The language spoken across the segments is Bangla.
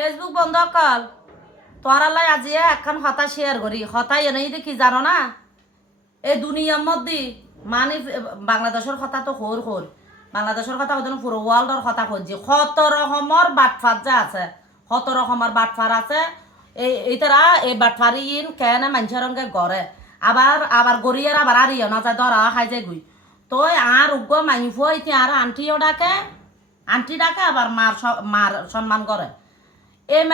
ফেসবুক বন্ধ কর তোরালাই আজি এখন হতা শেয়ার করি হতাই এনেই দেখি জানো না এই দুনিয়ার মধ্যে মানে বাংলাদেশের কথা তো হর বাংলাদেশের কথা হতো পুরো ওয়ার্ল্ডের কথা করছি কত রকমের বাটফার যা আছে কত রকমের বাটফার আছে এইতারা এই বাটফারি কেন মানুষের রঙে গড়ে আবার আবার গড়িয়ার আবার আর ইয়ে না যায় ধরা খাই যায় গুই তো আর উগ্র মাইফ ইতি আর আন্টিও ডাকে আন্টি ডাকে আবার মার সম্মান করে এই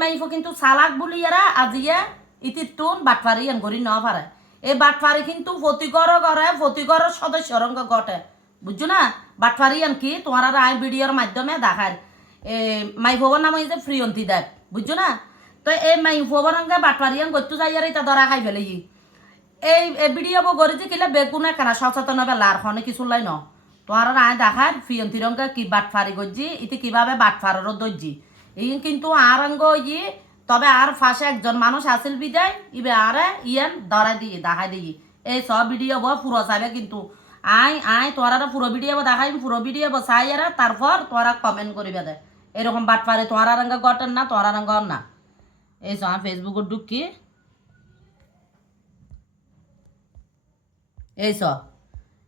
মাইফ কিন্তু চালাক বলি এরা আজিয়ে ইতিতুন বাটফারি এন করি ন পারে এই বাটফারি কিন্তু ফতিগর করে ফতিগর সদস্য রঙ ঘটে বুঝছো না বাটফারি এন কি তোমার আই ভিডিওর মাধ্যমে দেখায় মাইফোর নাম হয়েছে ফ্রিয়ন্তি দেব বুঝছো না তো এই মাইফোর রঙে বাটফারি এন করতে যাই আর এটা ধরা খাই ফেলে এই ভিডিও করেছি কিলে বেগুনে কেনা সচেতন হবে লার খনে কিছু লাই ন তোমার আয় দেখায় ফ্রিয়ন্তি রঙে কি বাটফারি করছি ইতি কিভাবে বাটফারেরও দর্জি এই কিন্তু আর অঙ্গ ই তবে আর ফাঁসে একজন মানুষ আসিল বিদায় ইবে আরে ইয়েন ধরে দিয়ে দেখাই দিই এই সব ভিডিও পুরো চাইবে কিন্তু আয় তোরা পুরো ভিডিও দেখাই পুরো ভিডিও চাই এরা তারপর তোরা কমেন্ট করিবে দে এরকম বাট পারে তোরা রঙ গটেন না তোরা রঙ না এই সব ফেসবুকে ঢুকি এই সব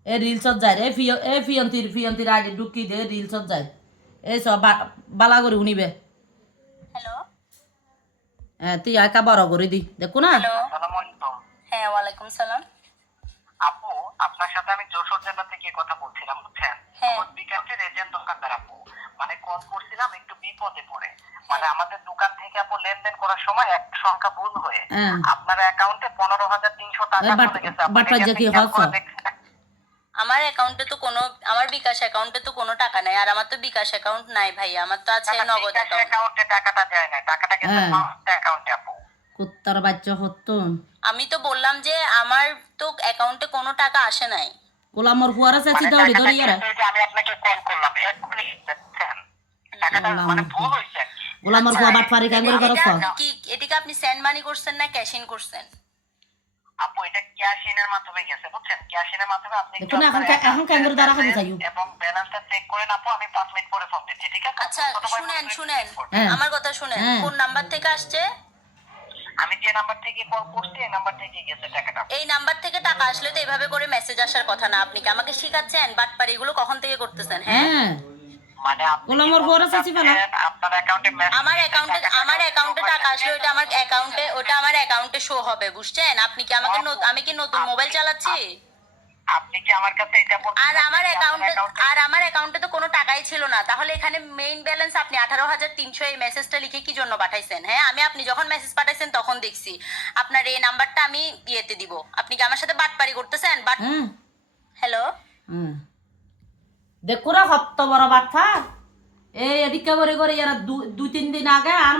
এই রিলসত যায় রে ফিয়ন্তির আগে ঢুকি দে রিলসত যায় এই সব বালা করে শুনিবে হ্যালো তুই একা বড় করে দি দেখো না হ্যালো হ্যাঁ ওয়ালাইকুম সালাম আপু আপনার সাথে আমি যশোর জেলা থেকে কথা বলছিলাম বুঝছেন হ্যাঁ। বিকাশের এজেন্ট দোকানদার আপু মানে কল করছিলাম একটু বিপদে পড়ে মানে আমাদের দোকান থেকে আপু লেনদেন করার সময় এক সংখ্যা ভুল হয়ে আপনার অ্যাকাউন্টে 15,300 টাকা চলে গেছে আমার অ্যাকাউন্টে তো কোনো আমার বিকাশ অ্যাকাউন্টে তো কোনো টাকা নাই আর আমার তো বিকাশ অ্যাকাউন্ট নাই ভাই আমার তো আছে নগদ অ্যাকাউন্টে টাকাটা যায় না টাকাটা গেছে অ্যাকাউন্টে আপু কুত্তার বাচ্চা হতুন আমি তো বললাম যে আমার তো অ্যাকাউন্টে কোনো টাকা আসে নাই গোলামর ফুয়ারা চাচি দাওড়ি ধরিয়ারা আমি আপনাকে কল করলাম এক্ষুনি দেখছেন টাকাটা মানে ভুল হইছে গোলামর ফুয়া বাটপারি কাম করে করছ কি এটিকে আপনি সেন্ড মানি করছেন না ক্যাশ ইন করছেন আপু এটা ক্যাশ ইনের মাধ্যমে গেছে বুঝছেন ক্যাশ ইনের মাধ্যমে আপনি দেখুন এখন কেন করে দাঁড়া খাবি চাইও এবং ব্যালেন্সটা চেক করেন আপু আমি 5 মিনিট পরে ফোন দিচ্ছি ঠিক আছে আচ্ছা শুনেন আমার কথা শুনেন কোন নাম্বার থেকে আসছে আমি যে নাম্বার থেকে কল করছি এই নাম্বার থেকে গেছে টাকাটা এই নাম্বার থেকে টাকা আসলে তো এইভাবে করে মেসেজ আসার কথা না আপনি কি আমাকে শিখাচ্ছেন বাটপারি এগুলো কখন থেকে করতেছেন হ্যাঁ মানে গোলামর ফুয়ারা চাচি ফেলা আপনার অ্যাকাউন্টে আমার অ্যাকাউন্টে টাকা আসলে ওটা আমার অ্যাকাউন্টে শো হবে বুঝছেন আপনি কি আমাকে আমি কি নতুন মোবাইল চালাচ্ছি আপনি কি আমার কাছে এটা বলছেন আর আমার অ্যাকাউন্টে তো কোনো টাকাই ছিল না তাহলে এখানে মেইন ব্যালেন্স আপনি 18,300 এই মেসেজটা লিখে কি জন্য পাঠাইছেন হ্যাঁ আপনি যখন মেসেজ পাঠাইছেন তখন দেখছি আপনার এই নাম্বারটা আমি ইয়েতে দিব আপনি কি আমার সাথে বাটপারি করতেছেন হ্যালো দেখো রা কত বড় বাটফা এই এদিকে করে এরা 2-3 দিন আগে আর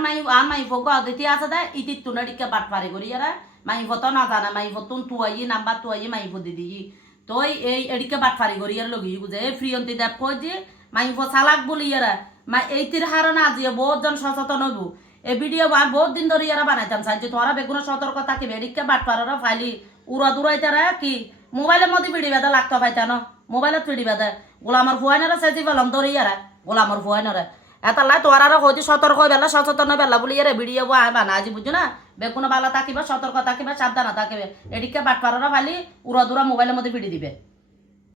মাই ফোক দিতে আছে দে ইতি তুনা দিকে বাটপারি করি এরা মাই ফটো না জানা মাই ফটো তুই নাম্বার তুই মাই ফো দিদি তো এই এদিকে বাটপারি করি এর লগি বুঝে এই ফ্রিয়ন্তি দেব কই দি মাই ফো চালাক বলি এরা এইটির হারনা আজি বহুত জন সচেতন হবো এই ভিডিও বহুত দিন ধরে এরা বানাইতাম চাই যে তোরা বেগুন সতর্ক থাকিবে এদিকে বাটপাররা ফাইলি উড়া দুরাইতারা কি মোবাইলের মধ্যে ভিডিও বেদা লাগতো পাইতানো মোবাইলত ভিডিও বেদা গোলামর ফুয়াইনারা চাইছি পেলাম ধরি এরা গোলামর ফুয়াইনারা এটা লাই তোর আর হইতে সতর্ক বেলা সচেতন বেলা বলি এরা ভিডিও বানা আজি বুঝছো না বেগুন বালা থাকিবে সতর্ক থাকিবে সাবধান থাকিবে এদিকে বাটপাররা ফাইলি উড়া দুরা মোবাইলের মধ্যে ভিডিও দিবে